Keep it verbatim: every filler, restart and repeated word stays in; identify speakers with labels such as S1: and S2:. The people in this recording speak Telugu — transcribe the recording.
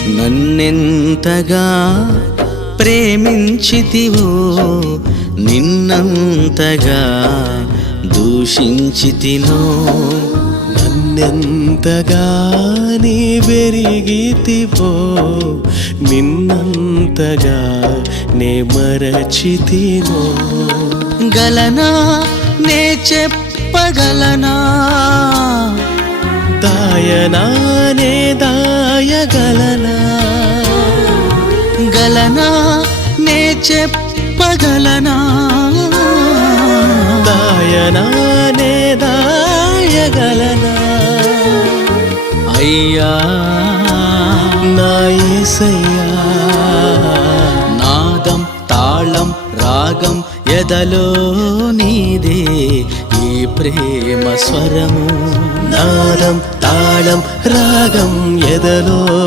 S1: నన్నెంతగా ప్రేమించితివో నిన్నంతగా దూషించితినో
S2: నన్నెంతగా నీ పెరిగితివో నిన్నంతగా నే మరచితినో
S1: గలనా నే చెప్పగలనా
S2: దాయనా నే దాయగలనా
S1: గలనా నే చెప్పగలనా
S2: దాయనా నే దాయగలనా
S1: అయ్యా
S2: నా యేసయ్యా
S1: నాదం తాళం రాగం ఎదలో నీదే ఈ ప్రేమ స్వరము
S2: నాదం తాళం రాగం ఎదలో